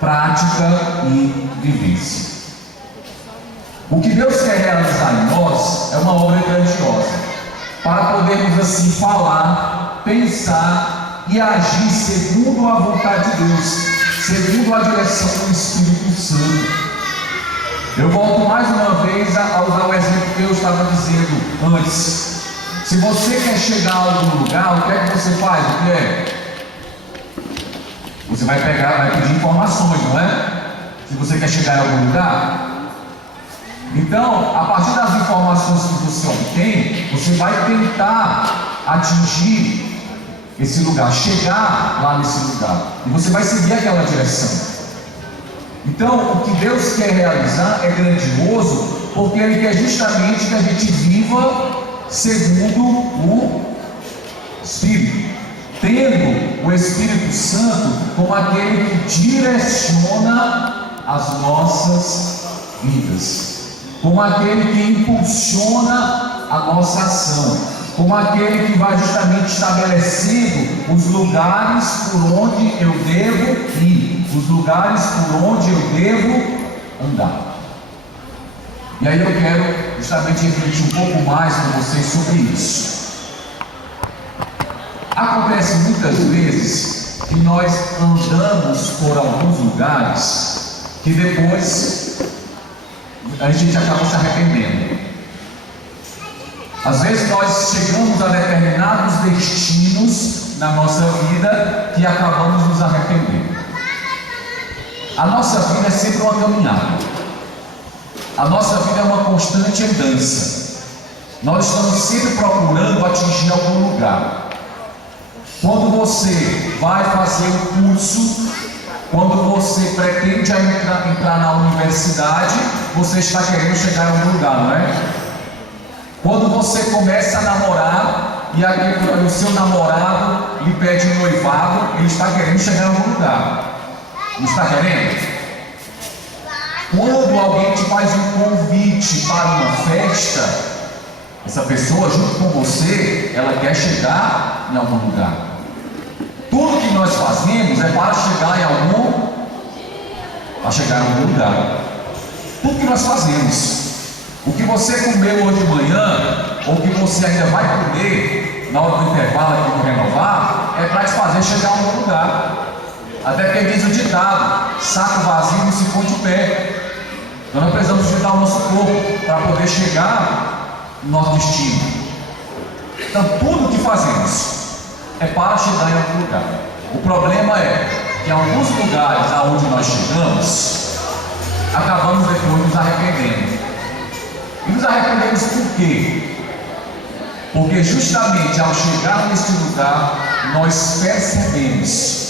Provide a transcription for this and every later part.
prática e vivência. O que Deus quer realizar em nós é uma obra grandiosa, para podermos assim falar, pensar e agir segundo a vontade de Deus, segundo a direção do Espírito Santo. Eu volto mais uma vez a usar o exemplo que eu estava dizendo antes. Se você quer chegar a algum lugar, o que é que você faz? O que é? Você vai pedir informações, não é? Se você quer chegar a algum lugar. Então, a partir das informações que você obtém, você vai tentar atingir esse lugar, chegar lá nesse lugar. E você vai seguir aquela direção. Então, o que Deus quer realizar é grandioso, porque Ele quer justamente que a gente viva segundo o Espírito, tendo o Espírito Santo como aquele que direciona as nossas vidas, como aquele que impulsiona a nossa ação, como aquele que vai justamente estabelecendo os lugares por onde eu devo ir, os lugares por onde eu devo andar. E aí eu quero justamente refletir um pouco mais com vocês sobre isso. Acontece muitas vezes que nós andamos por alguns lugares que depois a gente acaba se arrependendo. Às vezes nós chegamos a determinados destinos na nossa vida que acabamos nos arrependendo. A nossa vida é sempre uma caminhada. A nossa vida é uma constante andança. Nós estamos sempre procurando atingir algum lugar. Quando você vai fazer um curso, quando você pretende entrar na universidade, você está querendo chegar a algum lugar, não é? Quando você começa a namorar e o seu namorado lhe pede um noivado, ele está querendo chegar a algum lugar. Não está querendo? Quando alguém te faz um convite para uma festa, essa pessoa junto com você, ela quer chegar em algum lugar. Tudo que nós fazemos é para chegar em algum lugar. Tudo que nós fazemos, o que você comeu hoje de manhã, ou o que você ainda vai comer na hora do intervalo aqui no Renovar, é para te fazer chegar a algum lugar. Até porque diz o ditado: saco vazio não se põe de pé. Então nós precisamos cuidar o nosso corpo para poder chegar no nosso destino. Então tudo que fazemos é para chegar em algum lugar. O problema é que em alguns lugares aonde nós chegamos, acabamos depois nos arrependendo. E nos arrependemos por quê? Porque justamente ao chegar neste lugar, nós percebemos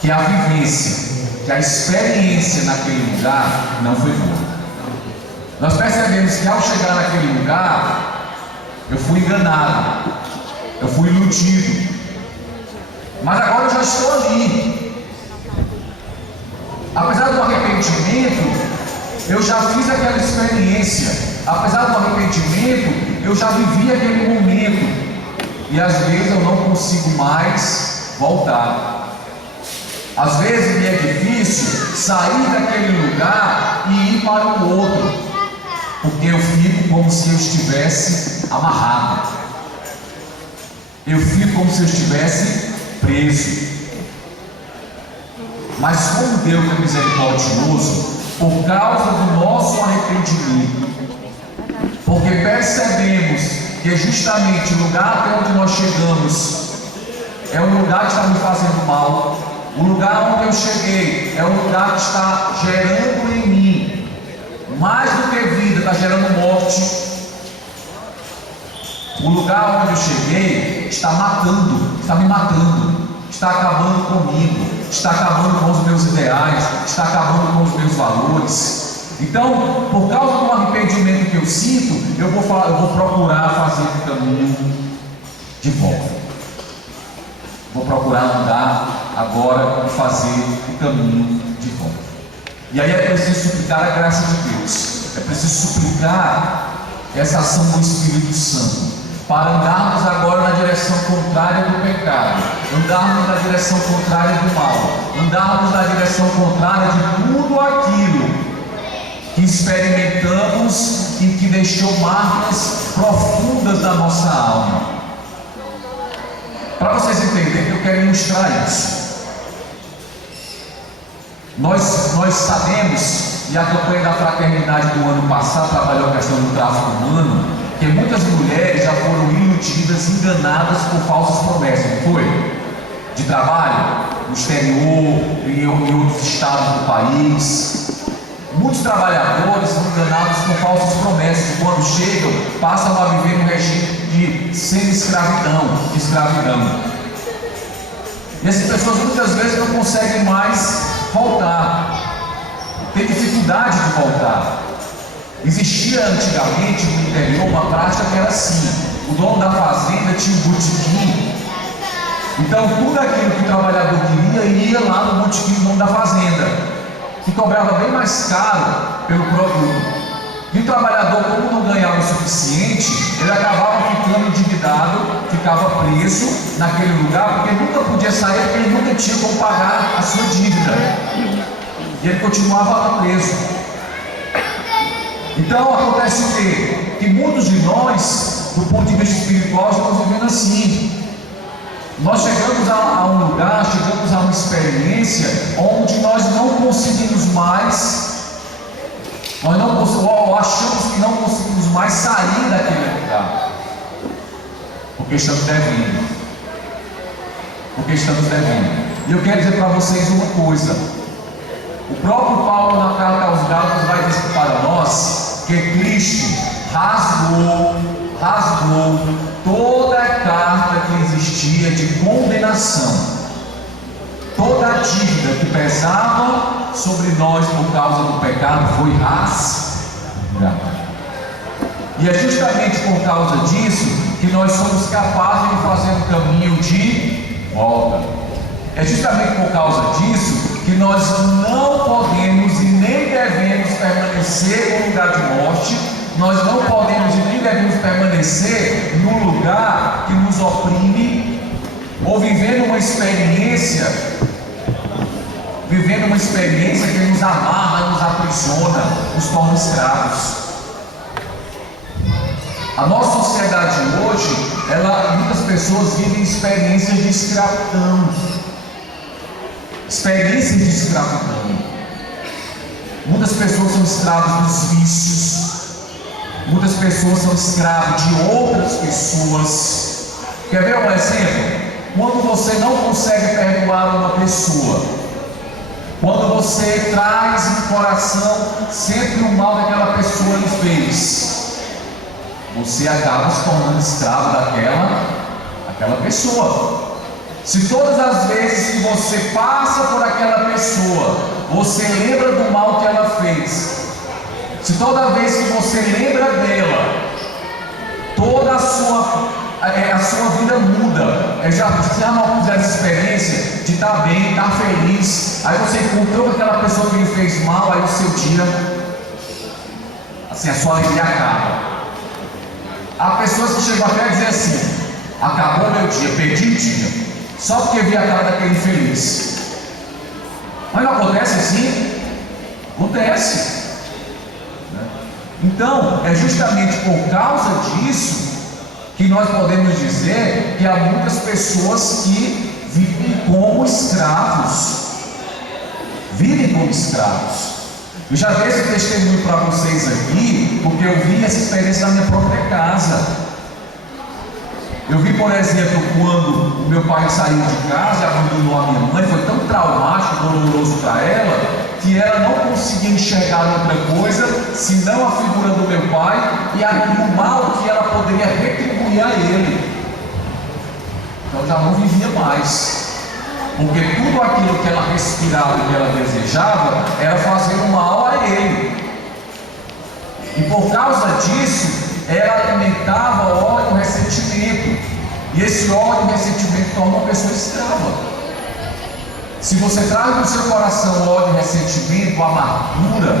que a vivência, que a experiência naquele lugar não foi boa. Nós percebemos que ao chegar naquele lugar, eu fui enganado, eu fui iludido, mas agora eu já estou ali. Apesar do arrependimento, eu já fiz aquela experiência. Apesar do arrependimento, eu já vivi aquele momento, e às vezes eu não consigo mais voltar. Às vezes me é difícil sair daquele lugar e ir para o outro, porque eu fico como se eu estivesse amarrado. Eu fico como se eu estivesse preso. Mas como Deus é misericordioso, por causa do nosso arrependimento, porque percebemos que é justamente o lugar até onde nós chegamos é um lugar que está me fazendo mal. O lugar onde eu cheguei é um lugar que está gerando em mim, mais do que vida, está gerando morte. O lugar onde eu cheguei está matando, está me matando, está acabando comigo, está acabando com os meus ideais, está acabando com os meus valores. Então, por causa do arrependimento que eu sinto, eu vou procurar fazer o caminho de volta. Vou procurar andar agora e fazer o caminho de volta. E aí é preciso suplicar a graça de Deus. É preciso suplicar essa ação do Espírito Santo. para andarmos agora na direção contrária do pecado, andarmos na direção contrária do mal, andarmos na direção contrária de tudo aquilo que experimentamos e que deixou marcas profundas na nossa alma. Para vocês entenderem, eu quero ilustrar isso. Nós sabemos, e a campanha da fraternidade do ano passado trabalhou a questão do tráfico humano, que muitas mulheres já foram iludidas, enganadas por falsas promessas, não foi? De trabalho, no exterior, em outros estados do país. Muitos trabalhadores são enganados por falsas promessas, e quando chegam, passam a viver no regime de semi-escravidão, de escravidão. E essas pessoas muitas vezes não conseguem mais voltar, tem dificuldade de voltar. Existia antigamente no interior uma prática que era assim: o dono da fazenda tinha um botequim, então tudo aquilo que o trabalhador queria ia lá no botequim do dono da fazenda, que cobrava bem mais caro pelo produto. E o trabalhador, como não ganhava o suficiente, ele acabava ficando endividado, ficava preso naquele lugar, porque nunca podia sair, porque ele nunca tinha como pagar a sua dívida. E ele continuava lá preso. Então acontece o quê? Que muitos de nós, do ponto de vista espiritual, estamos vivendo assim. Nós chegamos a um lugar, chegamos a uma experiência onde nós não conseguimos mais, ou achamos que não conseguimos mais sair daquele lugar, porque estamos devendo. E eu quero dizer para vocês uma coisa: o próprio Paulo na carta aos Gálatas vai dizer para nós que Cristo rasgou toda a carta que existia de condenação, toda a dívida que pesava sobre nós por causa do pecado foi rasgada. E é justamente por causa disso que nós somos capazes de fazer um caminho de volta. É justamente por causa disso que nós não podemos e nem devemos permanecer no lugar de morte. Nós não podemos e nem devemos permanecer num lugar que nos oprime, ou vivendo uma experiência que nos amarra, nos aprisiona, nos torna escravos. A nossa sociedade hoje, muitas pessoas vivem experiências de escravidão. Muitas pessoas são escravos dos vícios. Muitas pessoas são escravos de outras pessoas. Quer ver um exemplo? Quando você não consegue perdoar uma pessoa, quando você traz no coração sempre o mal que aquela pessoa lhe fez, você acaba se tornando escravo daquela pessoa. Se todas as vezes que você passa por aquela pessoa, você lembra do mal que ela fez, se toda vez que você lembra dela, toda a sua vida muda. Já não fizeram essa experiência de estar bem, estar feliz, aí você encontrou aquela pessoa que lhe fez mal, aí o seu dia, assim, a sua alegria acaba. Há pessoas que chegam até a dizer assim: acabou meu dia, perdi o dia, só porque vi a cara daquele infeliz. Mas não acontece assim? Acontece. Então, é justamente por causa disso que nós podemos dizer que há muitas pessoas que vivem como escravos. Eu já dei esse testemunho para vocês aqui, porque eu vi essa experiência na minha própria casa. Eu vi, por exemplo, quando o meu pai saiu de casa e abandonou a minha mãe, foi tão traumático, doloroso para ela, que ela não conseguia enxergar outra coisa senão a figura do meu pai e o mal que ela poderia retribuir a ele. Então já não vivia mais, porque tudo aquilo que ela respirava e que ela desejava era fazer o mal a ele. E por causa disso, ela alimentava ódio e ressentimento, e esse ódio e ressentimento torna uma pessoa escrava. Se você traz no seu coração ódio, ressentimento, amargura,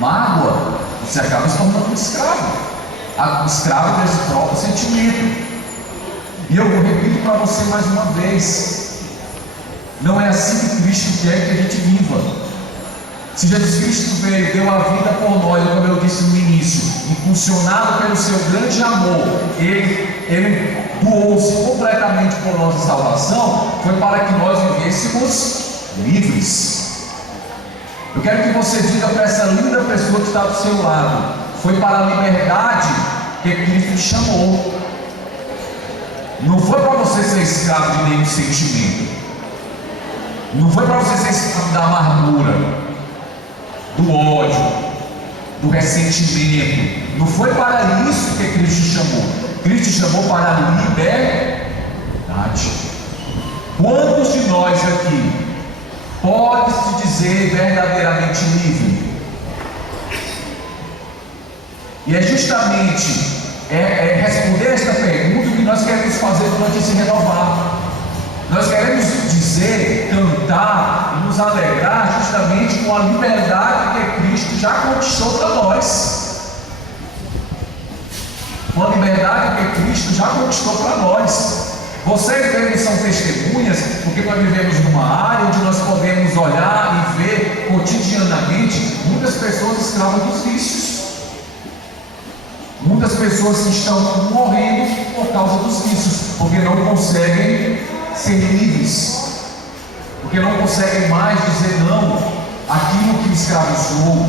mágoa, você acaba se tornando um escravo. Um escravo desse próprio sentimento. E eu repito para você mais uma vez: não é assim que Cristo quer que a gente viva. Se Jesus Cristo veio, deu a vida por nós, como eu disse no início, impulsionado pelo seu grande amor, Ele doou-se completamente por nossa salvação, foi para que nós vivêssemos livres. Eu quero que você diga para essa linda pessoa que está do seu lado: foi para a liberdade que Cristo te chamou. Não foi para você ser escravo de nenhum sentimento. Não foi para você ser escravo da amargura, do ódio, do ressentimento. Não foi para isso que Cristo te chamou. Cristo te chamou para a liberdade. Quantos de nós aqui pode se dizer verdadeiramente livre? E é justamente responder esta pergunta que nós queremos fazer durante esse renovar. Nós queremos dizer, cantar e nos alegrar justamente com a liberdade que Cristo já conquistou para nós. Com a liberdade que Cristo já conquistou para nós. Vocês mesmos são testemunhas, porque nós vivemos numa área onde nós podemos olhar e ver cotidianamente muitas pessoas escravas dos vícios. Muitas pessoas que estão morrendo por causa dos vícios, porque não conseguem ser livres, porque não conseguem mais dizer não àquilo que escravizou.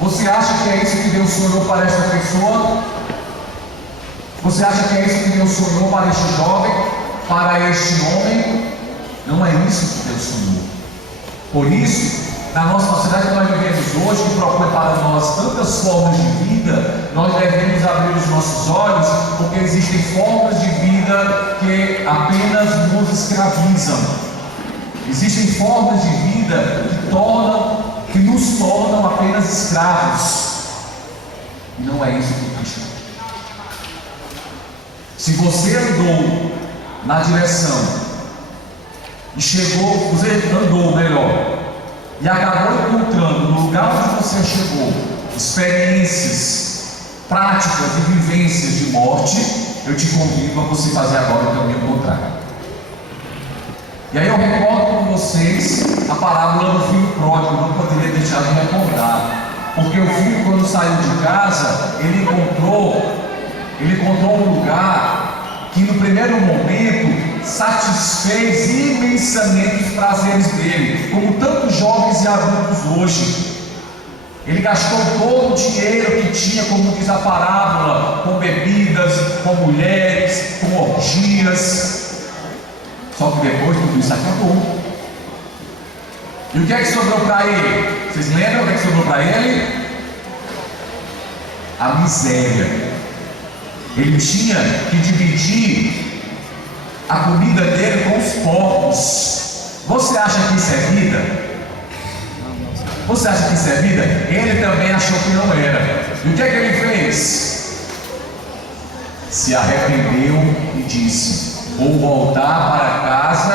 Você acha que é isso que Deus sonhou para esta pessoa? Você acha que é isso que Deus sonhou para este jovem, para este homem? Não é isso que Deus sonhou. Por isso, na nossa sociedade que nós vivemos hoje, que propõe para nós tantas formas de vida, nós devemos abrir os nossos olhos, porque existem formas de vida que apenas nos escravizam. Existem formas de vida que nos tornam apenas escravos. E não é isso que Cristo quer. Se você andou na direção e chegou, você andou melhor, e acabou encontrando no lugar onde você chegou experiências, práticas e vivências de morte, eu te convido a você fazer agora o caminho contrário. E aí eu recordo com vocês a parábola do filho pródigo. Não poderia deixar de recordar, porque o filho, quando saiu de casa, ele encontrou um lugar que no primeiro momento satisfez imensamente os prazeres dele, como tantos jovens e adultos hoje. Ele gastou todo o dinheiro que tinha, como diz a parábola, com bebidas, com mulheres, com orgias. Só que depois tudo isso acabou. E o que é que sobrou para ele? Vocês lembram o que é que sobrou para ele? A miséria. Ele tinha que dividir a comida dele com os porcos. Você acha que isso é vida? Você acha que isso é vida? Ele também achou que não era. E o que é que ele fez? Se arrependeu e disse: vou voltar para a casa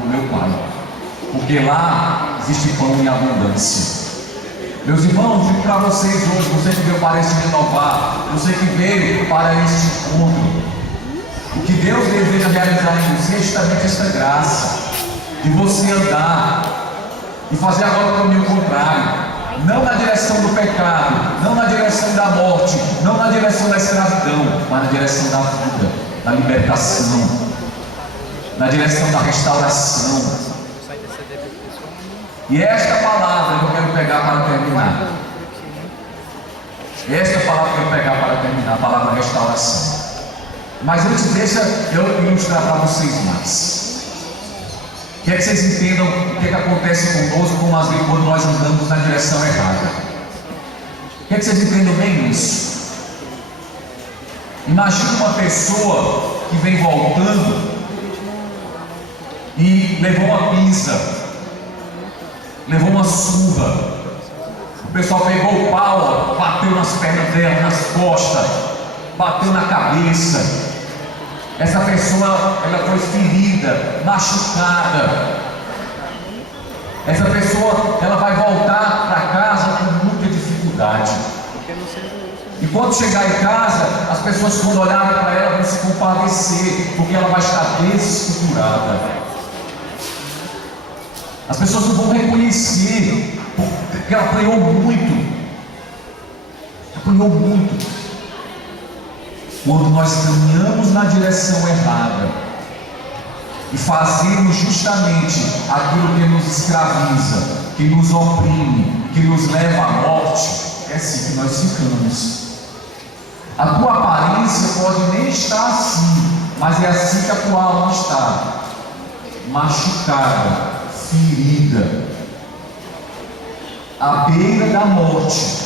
do meu pai, porque lá existe pão em abundância. Meus irmãos, digo para vocês hoje, você que veio para este renovar, você que veio para este encontro, o que Deus deseja realizar em você é justamente esta graça de você andar e fazer agora o caminho contrário, não na direção do pecado, não na direção da morte, não na direção da escravidão, mas na direção da vida, da libertação, na direção da restauração. E esta palavra que eu quero pegar para terminar, esta palavra que eu quero pegar para terminar, a palavra restauração. Mas antes, deixa eu ilustrar para vocês mais. Quero que vocês entendam o que acontece conosco quando nós andamos na direção errada. Quero que vocês entendam bem isso. Imagina uma pessoa que vem voltando e levou uma pizza, levou uma surra. O pessoal pegou o pau, bateu nas pernas dela, nas costas, bateu na cabeça. Essa pessoa, ela foi ferida, machucada. Essa pessoa, ela vai voltar para casa com muita dificuldade. E quando chegar em casa, as pessoas, quando olharem para ela, vão se compadecer, porque ela vai estar desestruturada. As pessoas não vão reconhecer, porque ela apanhou muito. Apanhou muito. Quando nós caminhamos na direção errada e fazemos justamente aquilo que nos escraviza, que nos oprime, que nos leva à morte, é assim que nós ficamos. A tua aparência pode nem estar assim, mas é assim que a tua alma está, machucada, ferida, à beira da morte.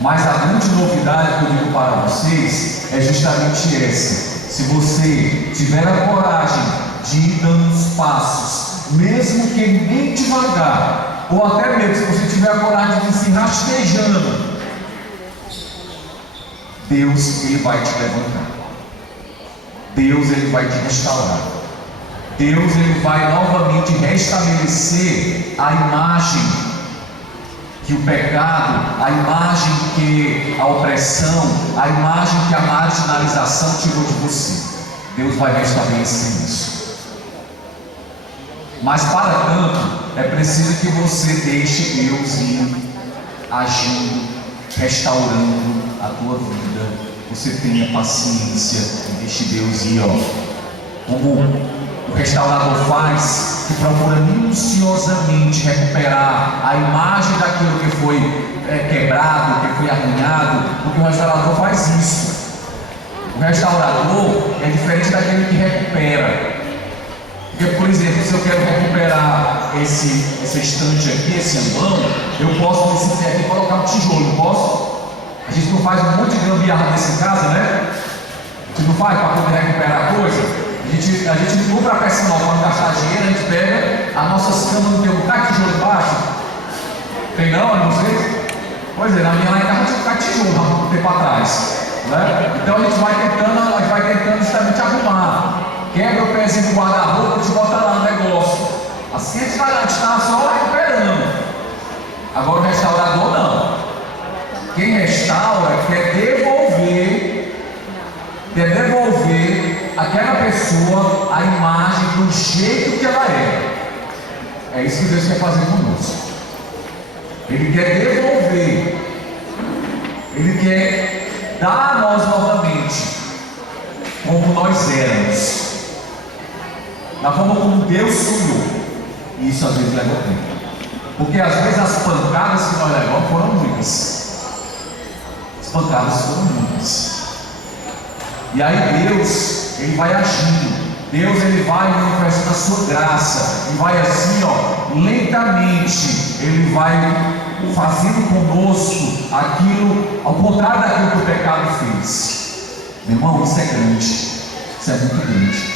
Mas a grande novidade que eu digo para vocês é justamente essa: se você tiver a coragem de ir dando os passos, mesmo que bem devagar, ou até mesmo se você tiver a coragem de ir se rastejando, Deus, Ele vai te levantar. Deus, Ele vai te restaurar. Deus, Ele vai novamente restabelecer a imagem que o pecado, a imagem que a opressão, a imagem que a marginalização tirou de você. Deus vai restabelecer isso. Mas para tanto, é preciso que você deixe Deus ir agindo, restaurando a tua vida. Você tenha paciência e deixe Deus ir, como o restaurador faz, que procura minuciosamente recuperar a imagem daquilo que foi quebrado, que foi arranhado, porque o restaurador faz isso. O restaurador é diferente daquele que recupera. Porque, por exemplo, se eu quero recuperar esse estante aqui, esse ambão, eu posso nesse pé aqui colocar um tijolo, não posso? A gente não faz um monte de gambiarra nesse caso, né? A gente não faz para poder recuperar a coisa. A gente não compra a peça nova para não gastar dinheiro, a gente pega as nossas camas, não tem um bocado de tijolo embaixo? Tem não sei? Pois é, na minha lá em casa tinha um bocado de tijolo há um tempo atrás, né? Então a gente vai tentando justamente arrumar. Quebra o pezinho do guarda-roupa, a gente bota lá no negócio. Assim a gente está só recuperando. Agora o restaurador não. Quem restaura quer devolver aquela pessoa a imagem do jeito que ela é. É isso que Deus quer fazer conosco. Ele quer devolver, Ele quer dar a nós novamente como nós éramos, da forma como Deus sonhou. E isso às vezes leva tempo, porque às vezes as pancadas que nós levamos foram muitas. As pancadas foram muitas. E aí Deus, Ele vai agindo. Deus, Ele vai manifestando a sua graça. E vai assim, lentamente, Ele vai fazendo conosco aquilo, ao contrário daquilo que o pecado fez. Meu irmão, isso é grande. Isso é muito grande.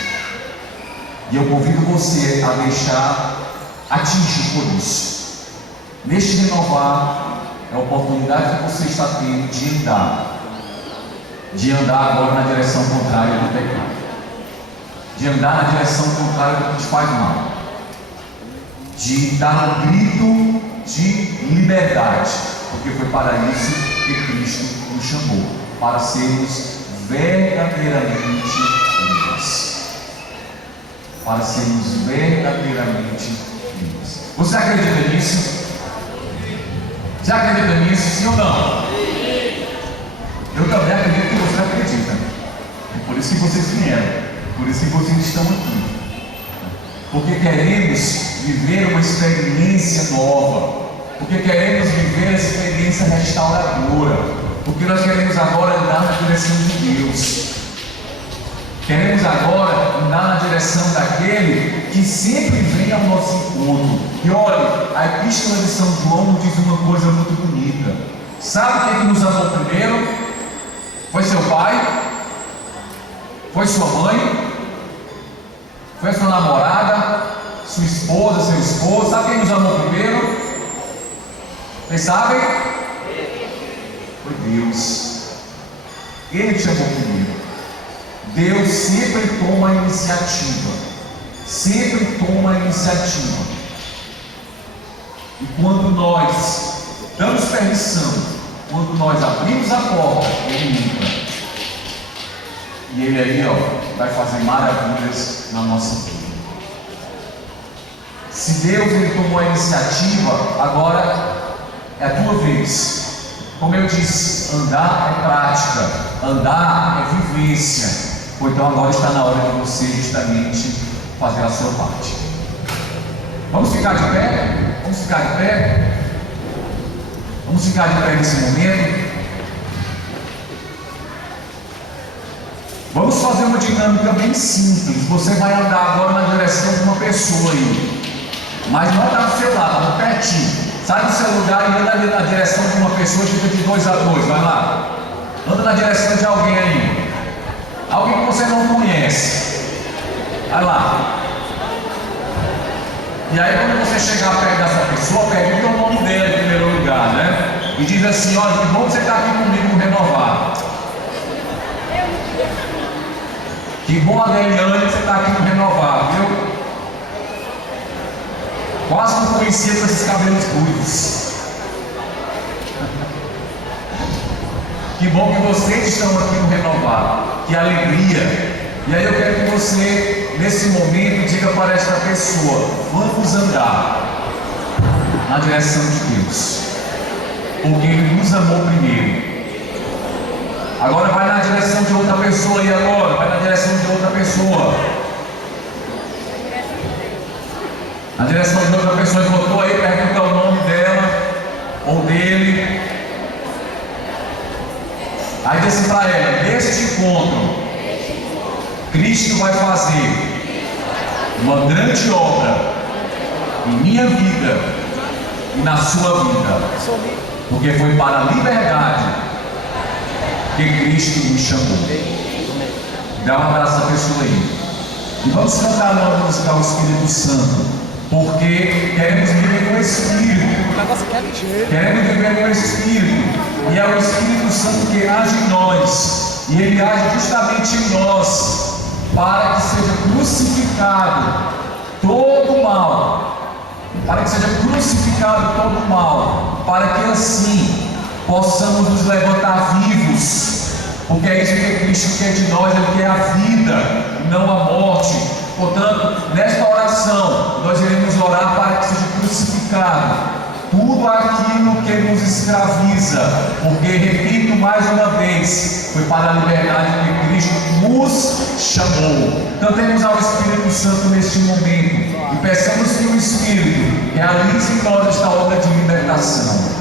E eu convido você a deixar atingir por isso. Neste renovar, é a oportunidade que você está tendo de andar agora na direção contrária do pecado, de andar na direção contrária do que te faz mal, de dar um grito de liberdade, porque foi para isso que Cristo nos chamou, para sermos verdadeiramente livres. Para sermos verdadeiramente livres. Você acredita nisso? Você acredita nisso, sim ou não? Eu também acredito que você acredita. É por isso que vocês vieram, por isso que vocês estão aqui. Porque queremos viver uma experiência nova, porque queremos viver essa experiência restauradora, porque nós queremos agora andar na direção de Deus. Queremos agora andar na direção daquele que sempre vem ao nosso encontro. E olha, a Epístola de São João nos diz uma coisa muito bonita. Sabe quem nos amou primeiro? Foi seu pai? Foi sua mãe? Foi sua namorada? Sua esposa, seu esposo? Sabe quem nos amou primeiro? Vocês sabem? Foi Deus. Ele te chamou primeiro. Deus sempre toma a iniciativa. Sempre toma a iniciativa. E quando nós damos permissão quando nós abrimos a porta, Ele entra. E Ele aí, vai fazer maravilhas na nossa vida. Se Deus ele tomou a iniciativa, agora é a tua vez. Como eu disse, andar é prática, andar é vivência. Então agora está na hora de você justamente fazer a sua parte. Vamos ficar de pé? Vamos ficar de pé? Vamos ficar de pé nesse momento. Vamos fazer uma dinâmica bem simples. Você vai andar agora na direção de uma pessoa aí. Mas não está do seu lado, está pertinho. Sai do seu lugar e anda na direção de uma pessoa que fica de 2 a 2. Vai lá. Anda na direção de alguém aí. Alguém que você não conhece. Vai lá. E aí quando você chegar perto dessa pessoa, pergunta o nome dela em primeiro lugar, né? E diz assim, olha, que bom que você está aqui comigo no Renovar. Que bom, Adeliane, que você está aqui no Renovar, viu? Quase não conhecia com esses cabelos ruivos. Que bom que vocês estão aqui no Renovar. Que alegria. E aí eu quero que você, nesse momento, diga para esta pessoa: vamos andar na direção de Deus, porque Ele nos amou primeiro. Agora vai na direção de outra pessoa e agora vai na direção de outra pessoa. Na direção de outra pessoa, ele voltou aí, pergunta o nome dela ou dele. Aí diz assim para ela: neste encontro, Cristo vai fazer uma grande obra em minha vida e na sua vida, porque foi para a liberdade que Cristo me chamou. Dá um abraço à pessoa aí. E vamos cantar uma música ao Espírito Santo, porque queremos viver no Espírito. Queremos viver no Espírito. E é o Espírito Santo que age em nós. E Ele age justamente em nós, para que seja crucificado todo o mal. Para que seja crucificado todo o mal. Para que assim possamos nos levantar vivos. Porque é isso que Cristo quer de nós. Ele quer a vida, não a morte. Portanto, nesta oração, nós iremos orar para que seja crucificado tudo aquilo que nos escraviza, porque, repito mais uma vez, foi para a liberdade que Cristo nos chamou. Cantemos ao Espírito Santo neste momento e peçamos que o Espírito realize em nós esta obra de libertação.